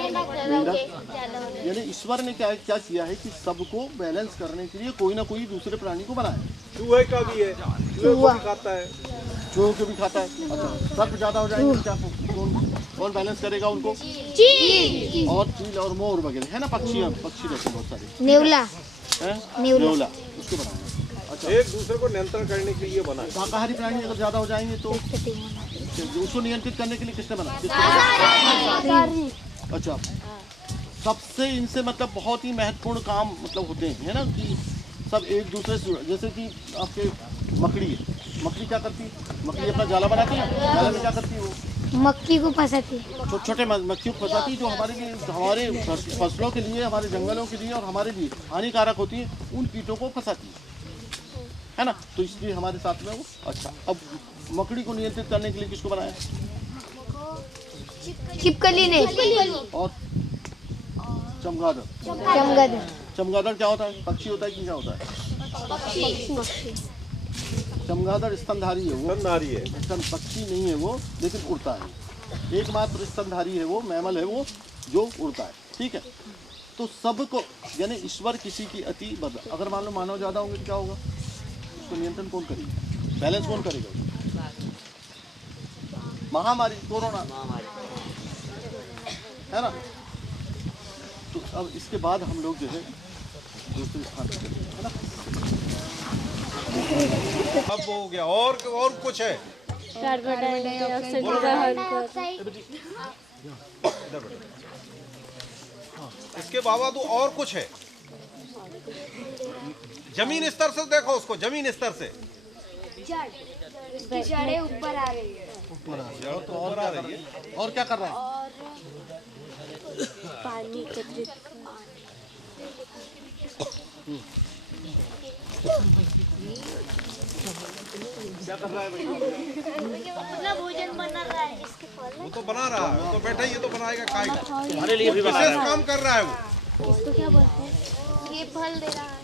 यानी ईश्वर ने क्या किया है कि सबको बैलेंस करने के लिए कोई ना कोई दूसरे प्राणी को बनाया। चूहे का भी है, चूहे को भी खाता है, चूहों को भी खाता है। अच्छा, सर्प ज़्यादा हो जाएंगे क्या? कौन बैलेंस करेगा उनको? और चील और मोर वगैरह, है ना, पक्षी रहते हैं बहुत सारे। नेवला नेवला उसको बनाया। अच्छा, एक दूसरे को नियंत्रण करने के लिए बना है। शाकाहारी प्राणी अगर ज़्यादा हो जाएंगे तो उसको नियंत्रित करने के लिए किसने बनाया? अच्छा, सबसे इनसे मतलब बहुत ही महत्वपूर्ण काम मतलब होते हैं, है ना, कि सब एक दूसरे से, जैसे कि आपके मकड़ी है। मकड़ी क्या करती है? मकड़ी अपना जाला बनाती है। जाला में क्या करती है? वो मक्खी को फंसाती है। छोटे छोटे मक्खियों को फंसाती है, जो हमारे लिए, हमारे फसलों के लिए, हमारे जंगलों के लिए और हमारे लिए हानिकारक होती है। उन कीटों को फंसाती है ना, तो इसलिए हमारे साथ में वो। अच्छा, अब मकड़ी को नियंत्रित करने के लिए किसको बनाया? छिपकली ने और चमगादड़। चमगादड़ क्या होता है? पक्षी होता है कि क्या होता है? चमगादड़ स्तनधारी है, वो स्तनधारी है। पक्षी नहीं है वो, लेकिन उड़ता है। एकमात्र स्तनधारी है वो, मैमल है वो जो उड़ता है। ठीक है। तो सबको, यानी ईश्वर किसी की अति बदला। अगर मान लो मानव ज़्यादा होंगे तो क्या होगा? उसको नियंत्रण कौन करेगा? बैलेंस कौन करेगा? महामारी, कोरोना, है ना। तो अब इसके बाद हम लोग जो है दूसरे स्थान पर अब हो गया और कुछ है? कार्बन डाइऑक्साइड ग्रहण कर इसके बावजूद और कुछ है? जमीन स्तर से देखो उसको, जमीन स्तर से उसकी जड़ें ऊपर आ रही है ऊपर आ रही है। और क्या कर रहा है? और पानी एकत्रित क्या कर रहा है भाई? अपना भोजन बना रहा है इसके फल वो तो बना रहा है, वो तो बैठा ही, ये तो बनाएगा, खाएगा। हमारे लिए भी बना विशेष रहा है। काम कर रहा है वो। इसको क्या बोलते हैं? ये फल दे रहा है।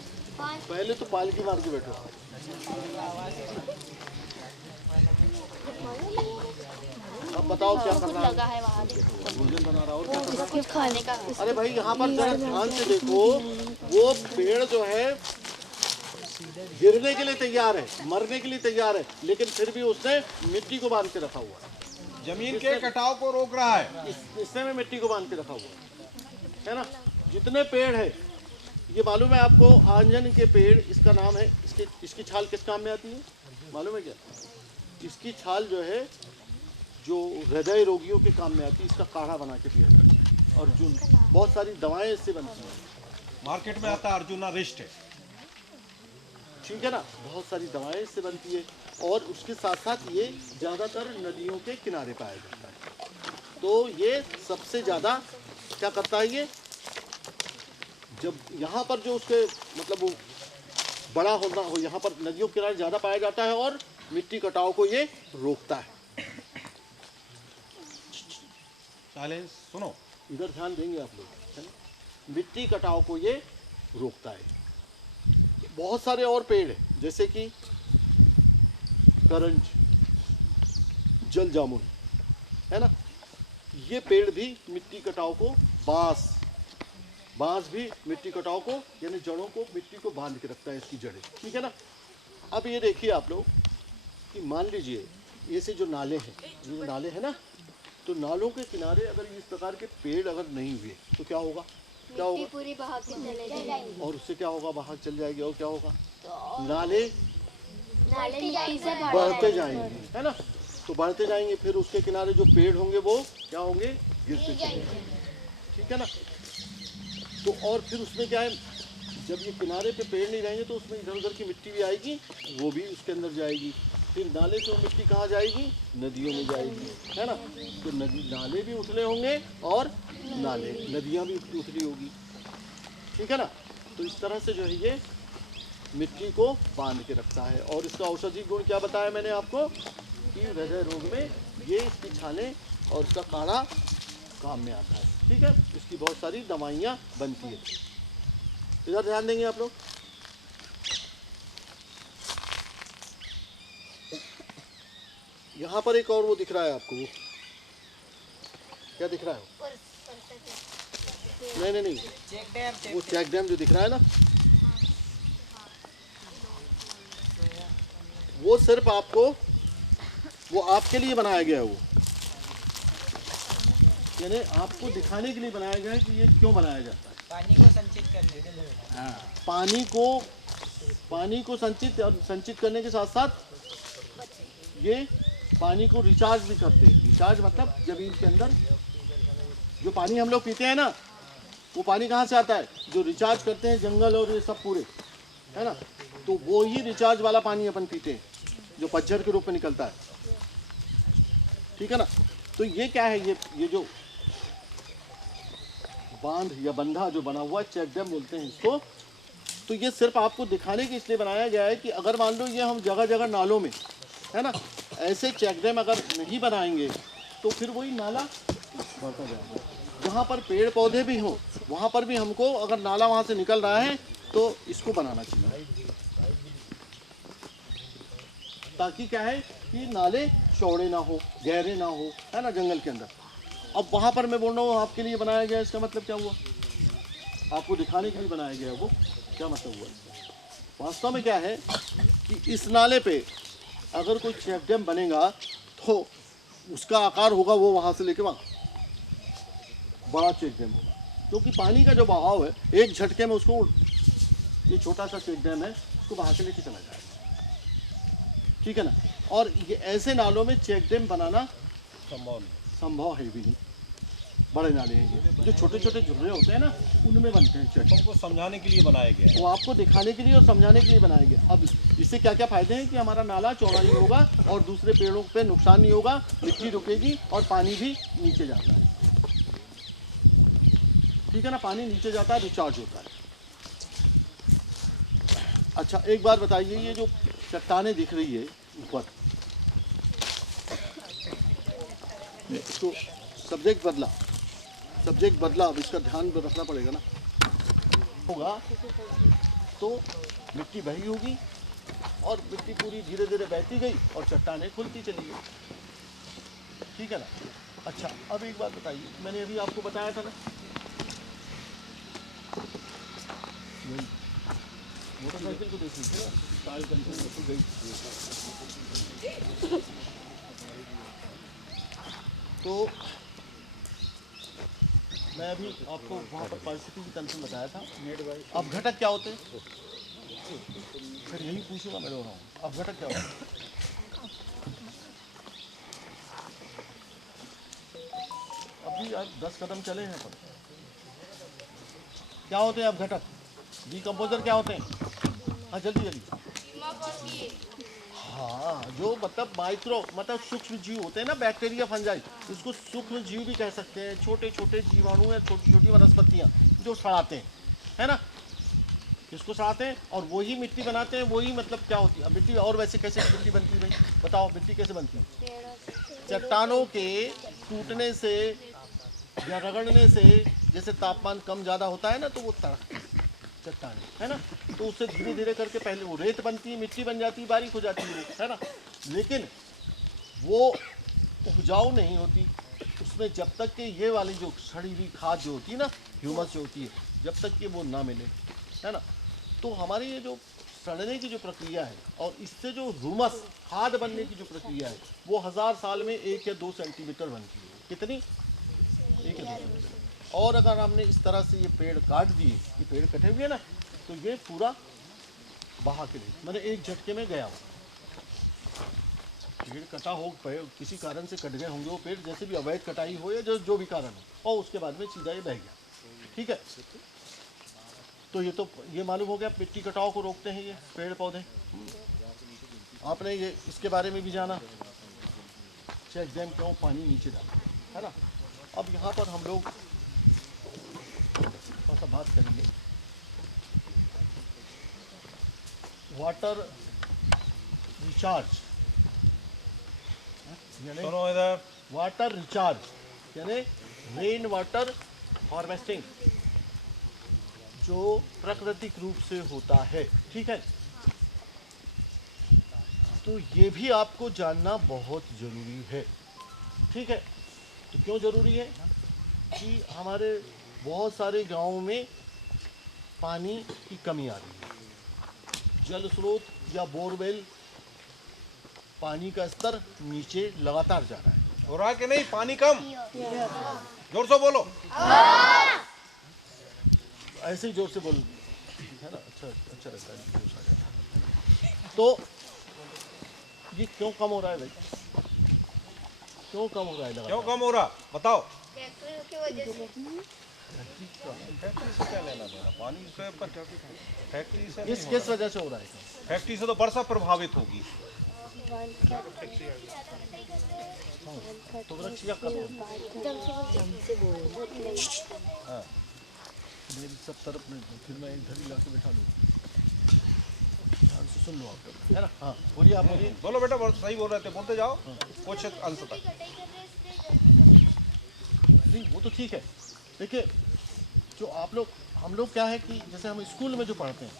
पहले तो पालकी मार के बैठो। अब बताओ क्या कर रहा है? लगा है वहाँ भोजन बना रहा है और क्या कर रहा है? इसके खाने का अरे भाई यहाँ पर जरा ध्यान से देखो, वो पेड़ जो है गिरने के लिए तैयार है, मरने के लिए तैयार है, लेकिन फिर भी उसने मिट्टी को बांध के रखा हुआ है। जमीन के कटाव को रोक रहा है। इससे में मिट्टी को बांध के रखा हुआ है ना। जितने पेड़ है, ये मालूम है आपको, आंजन के पेड़, इसका नाम है, इसकी छाल किस काम में आती है मालूम है क्या? इसकी छाल जो है, जो हृदय रोगियों के काम में आती है, इसका काढ़ा बना के पिया जाता है। और जो बहुत सारी दवाएं इससे बनती हैं। मार्केट में आता है अर्जुना रिस्ट है। ठीक है ना, बहुत सारी दवाएं इससे बनती है। और उसके साथ साथ ये ज़्यादातर नदियों के किनारे पाया जाता है। तो ये सबसे ज़्यादा क्या करता है, ये जब यहाँ पर जो उसके मतलब वो बड़ा होना हो, यहाँ पर नदियों के किनारे ज़्यादा पाया जाता है और मिट्टी कटाव को ये रोकता है। साइलेंस, सुनो। इधर ध्यान देंगे आप लोग, है ना? मिट्टी कटाव को ये रोकता है। बहुत सारे और पेड़ हैं, जैसे कि करंज, जल जामुन, है ना, ये पेड़ भी मिट्टी कटाव को, बांस भी मिट्टी कटाव को, यानी जड़ों को, मिट्टी को बांध के रखता है, इसकी जड़ें। ठीक है ना। अब ये देखिए आप लोग कि मान लीजिए ये से जो नाले हैं, ये नाले हैं ना, तो नालों के किनारे अगर इस प्रकार के पेड़ अगर नहीं हुए तो क्या होगा? क्या होगा? पूरी बहा के चले जाएगी। और उससे क्या होगा? बाहर चल जाएगी। और क्या होगा? नाले नाले मिट्टी से बढ़ते जाएंगे, है ना। तो बढ़ते जाएंगे, फिर उसके किनारे जो पेड़ होंगे वो क्या होंगे? गिरते चलेंगे। ठीक है ना। तो और फिर उसमें क्या है, जब ये किनारे पे पेड़ नहीं रहेंगे तो उसमें इधर उधर की मिट्टी भी आएगी, वो भी उसके अंदर जाएगी। फिर नाले से वो मिट्टी कहाँ जाएगी? नदियों में जाएगी, है ना। तो नाले भी उथले होंगे और नदियाँ भी उथली होगी। ठीक है ना। तो इस तरह से जो है ये मिट्टी को बांध के रखता है। और इसका औषधि गुण क्या बताया मैंने आपको कि हृदय रोग में ये इसकी छालें और इसका काढ़ा काम में आता है। ठीक है। इसकी बहुत सारी दवाइयाँ बनती है। इधर ध्यान देंगे आप लोग। यहाँ पर एक और वो दिख रहा है आपको, वो क्या दिख रहा है? नहीं, वो चेक डैम जो दिख रहा है ना, वो सिर्फ आपको, वो आपके लिए बनाया गया है। वो यानी आपको दिखाने के लिए बनाया गया है कि ये क्यों बनाया जाता है। पानी को संचित करने के लिए। हाँ, पानी को संचित करने के साथ साथ ये पानी को रिचार्ज भी करते हैं। रिचार्ज मतलब जमीन के अंदर जो पानी हम लोग पीते हैं ना, वो पानी कहाँ से आता है? जो रिचार्ज करते हैं जंगल और ये सब पूरे, है ना। तो वो ही रिचार्ज वाला पानी अपन पीते हैं जो पतझड़ के रूप में निकलता है। ठीक है ना। तो ये क्या है, ये जो बांध या बंधा जो बना हुआ है, चेक डैम बोलते हैं इसको। तो ये सिर्फ आपको दिखाने के इसलिए बनाया गया है कि अगर मान लो ये हम जगह जगह नालों में, है ना, ऐसे चेक डैम अगर नहीं बनाएंगे तो फिर वही नाला बढ़ता जाएगा। जहाँ पर पेड़ पौधे भी हों वहाँ पर भी हमको अगर नाला वहाँ से निकल रहा है तो इसको बनाना चाहिए, ताकि क्या है कि नाले चौड़े ना हो, गहरे ना हो, है ना, जंगल के अंदर। अब वहाँ पर मैं बोल रहा हूँ आपके लिए बनाया गया, इसका मतलब क्या हुआ? आपको दिखाने के लिए बनाया गया। वो क्या मतलब हुआ? वास्तव में क्या है कि इस नाले पे अगर कोई चेक डैम बनेगा तो उसका आकार होगा वो वहाँ से लेके वहाँ बड़ा चेक डैम होगा, क्योंकि पानी का जो बहाव है एक झटके में उसको ये छोटा सा चेक डैम है, इसको बहा के लेके चला जाएगा, ठीक है ना। और ये ऐसे नालों में चेक डैम बनाना संभव है भी नहीं। बड़े नाले हैं ये, जो छोटे छोटे झुर्रे होते हैं ना, उनमें बनते हैं चेक डैम। हमको समझाने के लिए बनाया गया है। वो आपको दिखाने के लिए और समझाने के लिए बनाया गया। अब इससे क्या क्या फायदे हैं कि हमारा नाला चौड़ा नहीं होगा और दूसरे पेड़ों पे नुकसान नहीं होगा, मिट्टी रुकेगी और पानी भी नीचे जाता है, ठीक है ना। पानी नीचे जाता है, रिचार्ज होता है। अच्छा एक बात बताइए, ये जो चट्टानें दिख रही है ऊपर, इसको सब्जेक्ट बदला, अब इसका ध्यान रखना पड़ेगा ना। होगा तो मिट्टी बही होगी और मिट्टी पूरी धीरे धीरे बहती गई और चट्टानें खुलती चली गई, ठीक है ना। अच्छा अब एक बात बताइए, मैंने अभी आपको बताया था ना, मोटरसाइकिल को देख लीजिए ना, टायर पंचर हो गई। तो मैं अभी आपको वहाँ पर परिस्थिति की टेंशन बताया था। अब घटक क्या होते हैं, फिर यही पूछूंगा मैं, रहा हूँ अब घटक क्या होते हैं। अभी आप 10 कदम चले हैं पर क्या होते हैं अब घटक, डिकम्पोजर क्या होते हैं। हाँ जल्दी जल्दी। दीमक और कीड़े। हाँ जो मतलब माइक्रो मतलब सूक्ष्म जीव होते हैं ना, बैक्टीरिया फंजाई, इसको सूक्ष्म जीव भी कह सकते हैं। छोटे छोटे जीवाणु या छोटी छोटी वनस्पतियाँ जो सड़ाते हैं, है ना, इसको सड़ाते हैं और वही मिट्टी बनाते हैं। वही मतलब क्या होती है अब मिट्टी, और वैसे कैसे मिट्टी बनती है भाई बताओ, मिट्टी कैसे बनती है। चट्टानों के टूटने से या रगड़ने से, जैसे तापमान कम ज़्यादा होता है ना, तो वो तड़कती है चट्टान, है ना। तो उससे धीरे धीरे करके पहले वो रेत बनती है, मिट्टी बन जाती है, बारीक हो जाती है, है ना। लेकिन वो उपजाऊ नहीं होती उसमें जब तक कि ये वाली जो सड़ी हुई खाद जो होती है ना, ह्यूमस जो होती है, जब तक कि वो ना मिले, है ना। तो हमारी ये जो सड़ने की जो प्रक्रिया है और इससे जो ह्यूमस खाद बनने की जो प्रक्रिया है, वो 1000 साल में 1 या 2 सेंटीमीटर बनती है। कितनी? 1 या 2 सेंटीमीटर। और अगर हमने इस तरह से ये पेड़ काट दिए, ये पेड़ कटे हुए ना, तो ये पूरा बहा के लिए मैंने एक झटके में गया हुआ पेड़ कटा हो, किसी कारण से कट गए होंगे वो पेड़, जैसे भी अवैध कटाई हो या जो भी कारण हो, और उसके बाद में सीधा ये बह गया, ठीक है। तो ये मालूम हो गया मिट्टी कटाव को रोकते हैं ये पेड़ पौधे। आपने ये इसके बारे में भी जाना, चेक डैम क्यों पानी नीचे डालते हैं, है ना। अब यहाँ पर हम लोग थोड़ा सा बात करेंगे वाटर रिचार्ज, यानी वाटर रिचार्ज यानी रेन वाटर हार्वेस्टिंग, जो प्राकृतिक रूप से होता है, ठीक है। तो ये भी आपको जानना बहुत ज़रूरी है, ठीक है। तो क्यों ज़रूरी है कि हमारे बहुत सारे गांवों में पानी की कमी आ रही है, जल स्रोत या बोरवेल पानी का स्तर नीचे लगातार जा रहा है। हो रहा है कि नहीं पानी कम? जोर से बोलो। ऐसे ही जोर से बोल, है ना, अच्छा रहता है, जोश आ जाता है। तो ये क्यों कम हो रहा है भाई, क्यों कम हो रहा है? क्यों कम हो रहा बताओ। फैक्ट्री की वजह से। फैक्ट्री से क्या लेना देना, पानी से फैक्ट्री से किस वजह से हो रहा है? फैक्ट्री से तो वर्षा प्रभावित होगी। तो वृक्ष क्या कर मेरी सब तरफ में, फिर मैं इधर ही लाके बैठा लूँगा, ध्यान से सुन लो आप, है ना। हाँ बोलिए, आप बोलिए। बोलो बेटा, बहुत सही बोल रहे थे, बोलते जाओ कुछ अंश तक। नहीं वो तो ठीक है, देखिए जो आप लोग हम लोग क्या है कि जैसे हम स्कूल में जो पढ़ते हैं,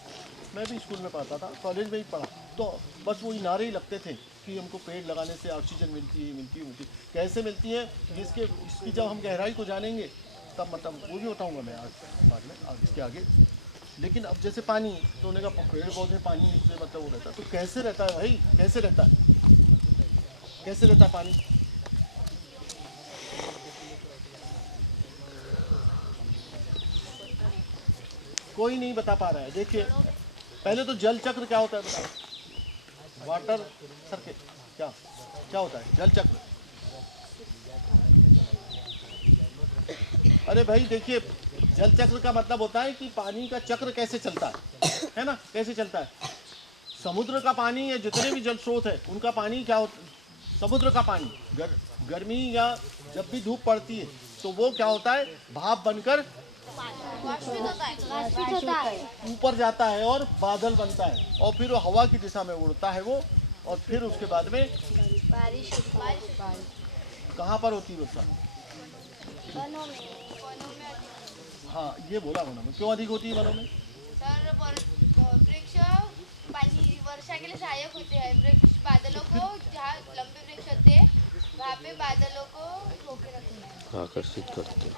मैं भी स्कूल में पढ़ता था, कॉलेज में ही पढ़ा, तो बस वही नारे ही लगते थे कि हमको पेड़ लगाने से ऑक्सीजन मिलती है। कैसे मिलती है इसकी जब हम गहराई को जानेंगे तब मतलब वो भी बताऊँगा मैं आज बाद में इसके आगे। लेकिन अब जैसे पानी, तो उन्होंने कहा पेड़ पौधे पानी से मतलब वो रहता है, तो कैसे रहता है भाई, कैसे रहता है पानी? कोई नहीं बता पा रहा है। देखिए पहले तो जल चक्र क्या होता है बताओ? वाटर सर्किट क्या क्या होता है जल चक्र? अरे भाई देखिए, जल चक्र का मतलब होता है कि पानी का चक्र कैसे चलता है ना? कैसे चलता है? समुद्र का पानी या जितने भी जल स्रोत है उनका पानी क्या होता है? समुद्र का पानी गर्मी या जब भी धूप पड़ती है तो वो क्या होता है? भाप बनकर वाष्पित होता है। ऊपर जाता है और बादल बनता है और फिर वो हवा की दिशा में उड़ता है वो, और फिर उसके बाद में बारिश कहाँ पर होती है वर्षा? वनों में। हाँ ये बोला वनों में। क्यों अधिक होती है वनों में? सर वृक्ष पानी वर्षा के लिए सहायक होते हैं। वृक्ष बादलों को, जहाँ लंबे वृक्ष होते हैं वहाँ पे बादलों को रोके रखते हैं, आकर्षित करते हैं।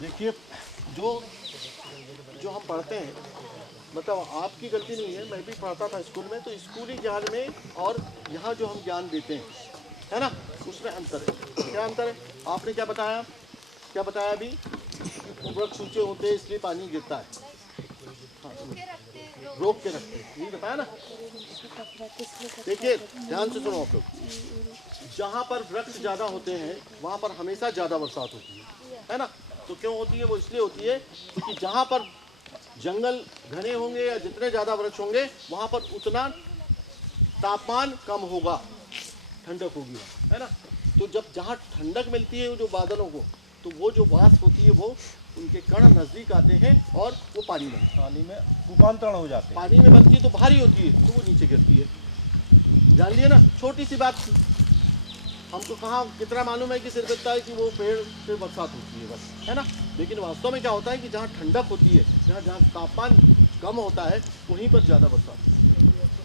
देखिए जो जो हम पढ़ते हैं, मतलब आपकी गलती नहीं है, मैं भी पढ़ता था स्कूल में, तो स्कूली ज्ञान में और यहाँ जो हम ज्ञान देते हैं है ना, उसमें अंतर है। क्या अंतर है? आपने क्या बताया अभी? वृक्ष ऊंचे होते हैं इसलिए पानी गिरता है, रोक के रखते हैं, यही बताया ना। देखिए ध्यान से सुनो आप लोग, जहाँ पर वृक्ष ज़्यादा होते हैं वहाँ पर हमेशा ज़्यादा बरसात होती है ना? तो क्यों होती है? वो इसलिए होती है क्योंकि जहाँ पर जंगल घने होंगे या जितने ज़्यादा वृक्ष होंगे वहाँ पर उतना तापमान कम होगा, ठंडक होगी, है ना? तो जब जहाँ ठंडक मिलती है जो बादलों को, तो वो जो वाष्प होती है वो उनके कण नज़दीक आते हैं और वो पानी में रूपांतरण हो जाते हैं। पानी में बनती है तो भारी होती है तो वो नीचे गिरती है। जान लिए ना? छोटी सी बात थी। हमको कहाँ कितना मालूम है कि सिर्फ इतना है कि वो पेड़ से बरसात होती है बस, है ना? लेकिन वास्तव में क्या होता है कि जहाँ ठंडक होती है, जहाँ तापमान कम होता है, वहीं पर ज़्यादा बरसात होती है।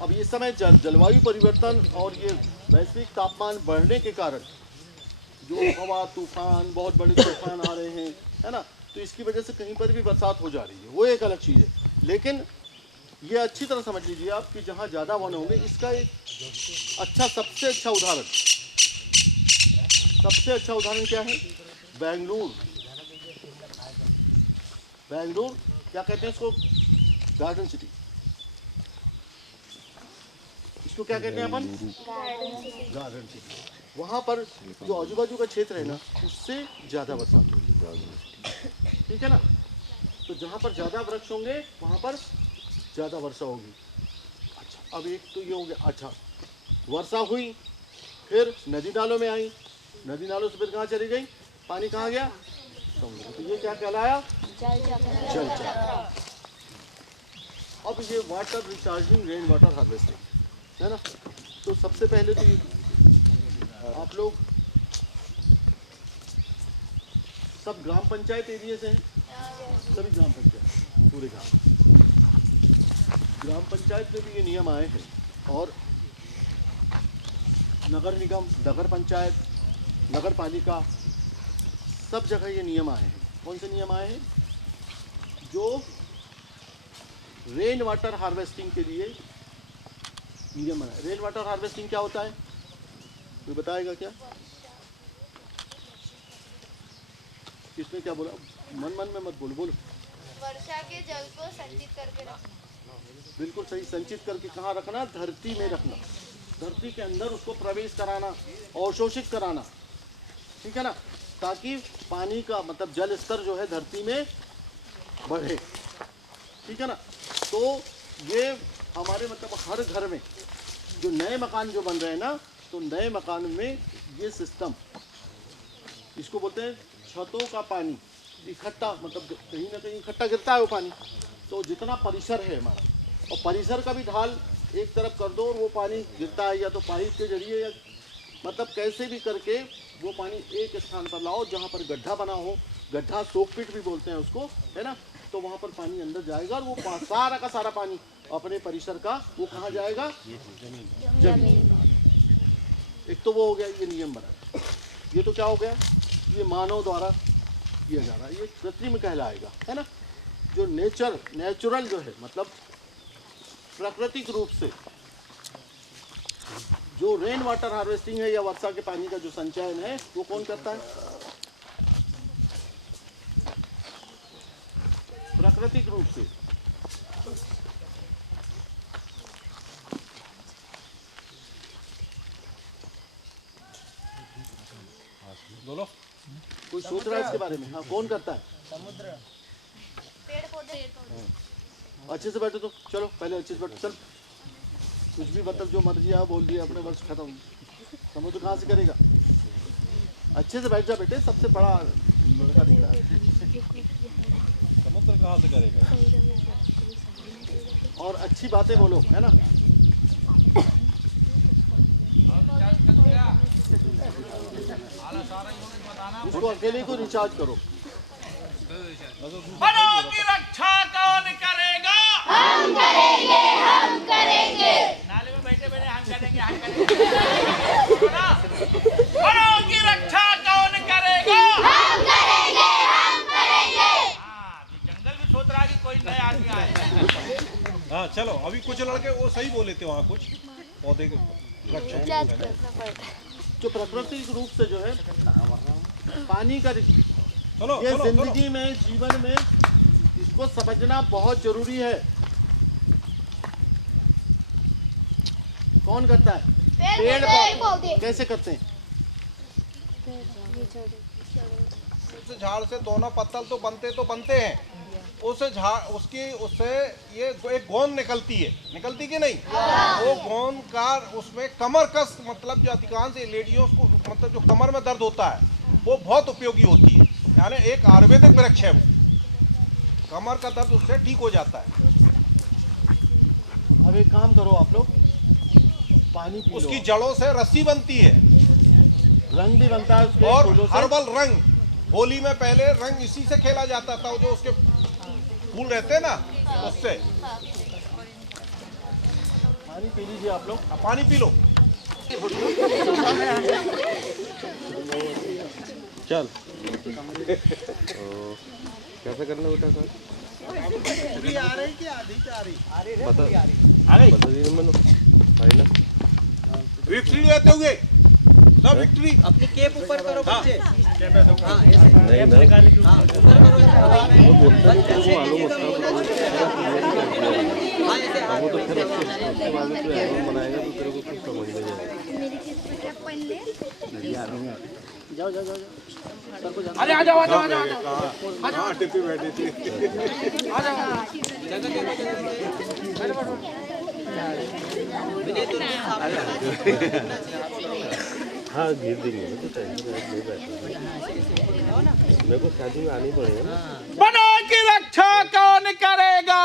अब इस समय जलवायु परिवर्तन और ये वैश्विक तापमान बढ़ने के कारण जो हवा तूफान, बहुत बड़े तूफान आ रहे हैं, है ना? तो इसकी वजह से कहीं पर भी बरसात हो जा रही है, वो एक अलग चीज़ है। लेकिन ये अच्छी तरह समझ लीजिए आप कि जहाँ ज़्यादा वन होंगे, इसका एक सबसे अच्छा उदाहरण क्या है? बेंगलुरु क्या कहते हैं इसको? Garden city. इसको क्या कहते हैं अपन? Garden city. वहाँ पर जो आजू बाजू का क्षेत्र है ना, उससे ज़्यादा बरसात होगी, ठीक है ना? तो जहाँ पर ज़्यादा वृक्ष होंगे वहाँ पर ज़्यादा वर्षा होगी। अच्छा, अब एक तो ये हो गया। अच्छा, वर्षा हुई, फिर नदी नालों में आई, नदी नालों से फिर कहाँ चली गई? पानी कहाँ गया? समुद्र। तो ये क्या कहलाया? जल चक्र। अब ये water recharging, rain water harvesting, है ना? तो सबसे पहले तो ये आप लोग सब ग्राम पंचायत एरिया से हैं? सभी ग्राम पंचायत, पूरे ग्राम पंचायत में भी ये नियम आए हैं, और नगर निगम, नगर पंचायत, नगर पालिका, सब जगह ये नियम आए हैं। कौन से नियम आए हैं? जो रेन वाटर हार्वेस्टिंग के लिए नियम है। रेन वाटर हार्वेस्टिंग क्या होता है? कोई बताएगा क्या? किसने क्या बोला? मन में मत बोलो, बोलो। वर्षा के जल को संचित करके रखना। बिल्कुल सही। संचित करके कहाँ रखना? धरती में रखना, धरती के अंदर उसको प्रवेश कराना, अवशोषित कराना, ठीक है ना? ताकि पानी का मतलब जल स्तर जो है धरती में बढ़े, ठीक है ना? तो ये हमारे मतलब हर घर में जो नए मकान जो बन रहे हैं ना, तो नए मकान में ये सिस्टम, इसको बोलते हैं छतों का पानी इकट्ठा, मतलब कहीं ना कहीं इकट्ठा गिरता है वो पानी। तो जितना परिसर है हमारा, और परिसर का भी ढाल एक तरफ कर दो और वो पानी गिरता है, या तो पाइप के जरिए या मतलब कैसे भी करके वो पानी एक स्थान पर लाओ जहाँ पर गड्ढा बना हो, गड्ढा सोकपिट भी बोलते हैं उसको, है ना? तो वहाँ पर पानी अंदर जाएगा और वो सारा का सारा पानी अपने परिसर का वो कहाँ जाएगा? जमीन। एक तो वो हो गया, ये नियम बना। ये तो क्या हो गया? ये मानव द्वारा किया जा रहा है, ये कृत्रिम कहलाएगा, है ना? जो नेचुरल जो है, मतलब प्राकृतिक रूप से जो रेन वाटर हार्वेस्टिंग है या वर्षा के पानी का जो संचयन है, वो कौन करता है? प्राकृतिक रूप से। बोलो। कोई सोच रहा है इसके बारे में? हाँ, कौन करता है? समुद्र पेड़ पौधे अच्छे से बैठो तो चलो, पहले अच्छे से बैठो। चल, कुछ भी मतलब जो मर्जी आप बोल दिए, अपने वर्ष खत्म। समुद्र कहाँ से करेगा? अच्छे से बैठ जा बेटे, सबसे बड़ा लड़का दिख रहा है। समुद्र कहाँ से करेगा? और अच्छी बातें बोलो, है ना? इसको अकेले को रिचार्ज करो। वनों की रक्षा कौन करेगा? हम करेंगे नाले में बैठे बैठे हम करेंगे सुना? वनों की रक्षा कौन करेगा? हम करेंगे हाँ, ये जंगल भी सोच रहा है कि कोई नया आदमी आए। हाँ चलो, अभी कुछ लड़के वो सही बोले थे वहाँ कुछ पौधे के रक्षा के लिए, है ना? जो प्राकृतिक रूप से जो है पानी का, चलो ये चलो जिंदगी चलो। में, जीवन में इसको समझना बहुत जरूरी है। कौन करता है? पेड़ पौधे। कैसे करते हैं? उस झाड़ से दोनों पत्तल तो बनते हैं। उस झाड़ उससे ये एक गोंद निकलती है, निकलती कि नहीं? वो गोंद का उसमें कमर कस, मतलब जो अधिकांश लेडियों को मतलब जो कमर में दर्द होता है वो बहुत उपयोगी होती है। यानी एक आयुर्वेदिक वृक्ष है वो, कमर का दर्द उससे ठीक हो जाता है। अब एक काम करो आप लोग, पानी पी लो। उसकी जड़ों से रस्सी बनती है रंग भी बनता है उसके और फूलों से। हर्बल रंग, होली में पहले रंग इसी से खेला जाता था, जो उसके फूल रहते हैं ना उससे। पानी पी लीजिए आप लोग। पानी पी लो। चल कैसे करना बेटा सर? पूरी आ रही कि आधी आ रही? बता बता दीजिए मैंने ना विक्ट्री लेते हुए सब विक्ट्री अपनी केप ऊपर करो बच्चे। नहीं नहीं हाँ ऊपर करो। वो बोलता नहीं तेरे को मालूम होता हाँ ऐसे हाथ वो तो फिर उसके बाद में तू एल्बम बनाएगा तो तेरे को कुछ समझ में जाएगा। जाओ जाओ जाओ जाओ। अरे आ जाओ आ जाओ आ जाओ हाँ टिप्पी बैठी थी। हाँ घेर देंगे ना, तो टेंशन नहीं बैठना। मेरे को शादी में आनी पड़ेगा ना। वनों की रक्षा कौन करेगा?